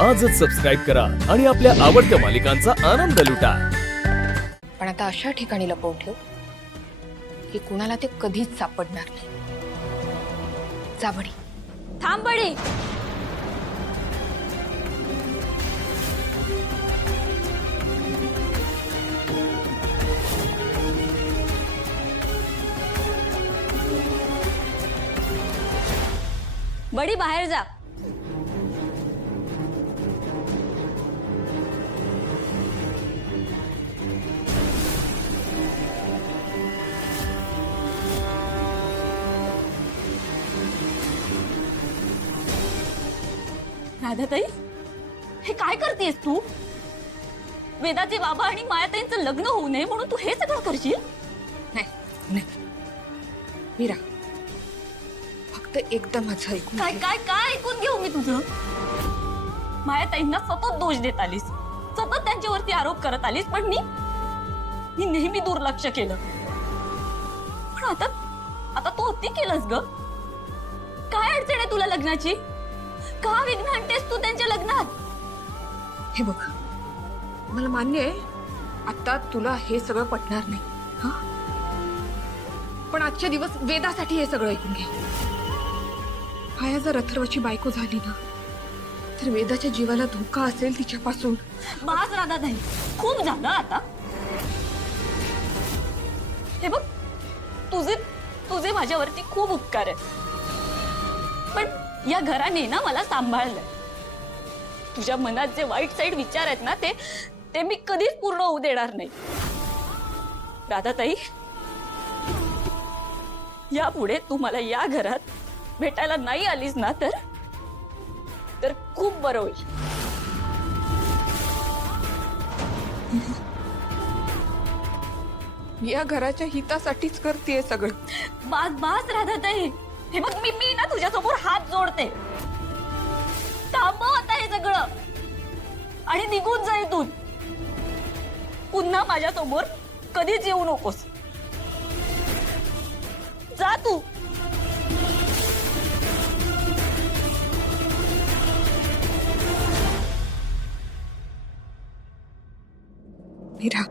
आजच सबस्क्राईब करा आणि आपल्या आवडत्या मालिकांचा आनंद लुटा। पण आता अशा ठिकाणी लपवून ठेव की कुणाला ते कधीच सापडणार नाही। जा बडी। थांब बडी। बडी बाहेर जा। राधाताई, हे काय करतेस तू? वेदाचे बाबा आणि मायाताईंचं लग्न होऊ नये म्हणून तू हे सगळं करशील? नाही मीरा, फक्त एकदा माझं ऐकून काय घे। काय काय ऐकून घेऊ मी तुझं? मायाताईंना सतत दोष देत आलीस, सतत त्यांच्यावरती आरोप करत आलीस, पण मी नेहमी दुर्लक्ष केलं। पण आता तू अति केलंस ग। काय अडचण आहे तुला लग्नाची? का विघ्न आणतेस तू त्यांच्या लग्नात? हे बघ, मला मान्य आहे आता तुला हे सगळं पटणार नाही, हा? पण आजच्या दिवस वेदासाठी हे सगळं ऐकून घे। माया जर अथर्वची बायको झाली ना, तर वेदाच्या जीवाला धोका असेल तिच्यापासून। बास राधाताई, खूप झालं आता। हे बघ, तुझे माझ्यावरती खूप उपकार आहेत, पण या घराने ना मला सांभाळलंय। तुझ्या मनात जे वाईट साईड विचार आहेत ना, ते मी कधीच पूर्ण होऊ देणार नाही। राधाताई, यापुढे तू मला या घरात भेटायला नाही आलीस ना, तर खूप बरं होईल। या घराच्या हितासाठीच करतेय सगळं। बास राधाताई, हे बघ, मी ना तुझ्या समोर हात जोडते। थांबव आता हे सगळं आणि निघून जा इथून। पुन्हा माझ्या समोर कधीच येऊ नकोस। जा तू। मीरा,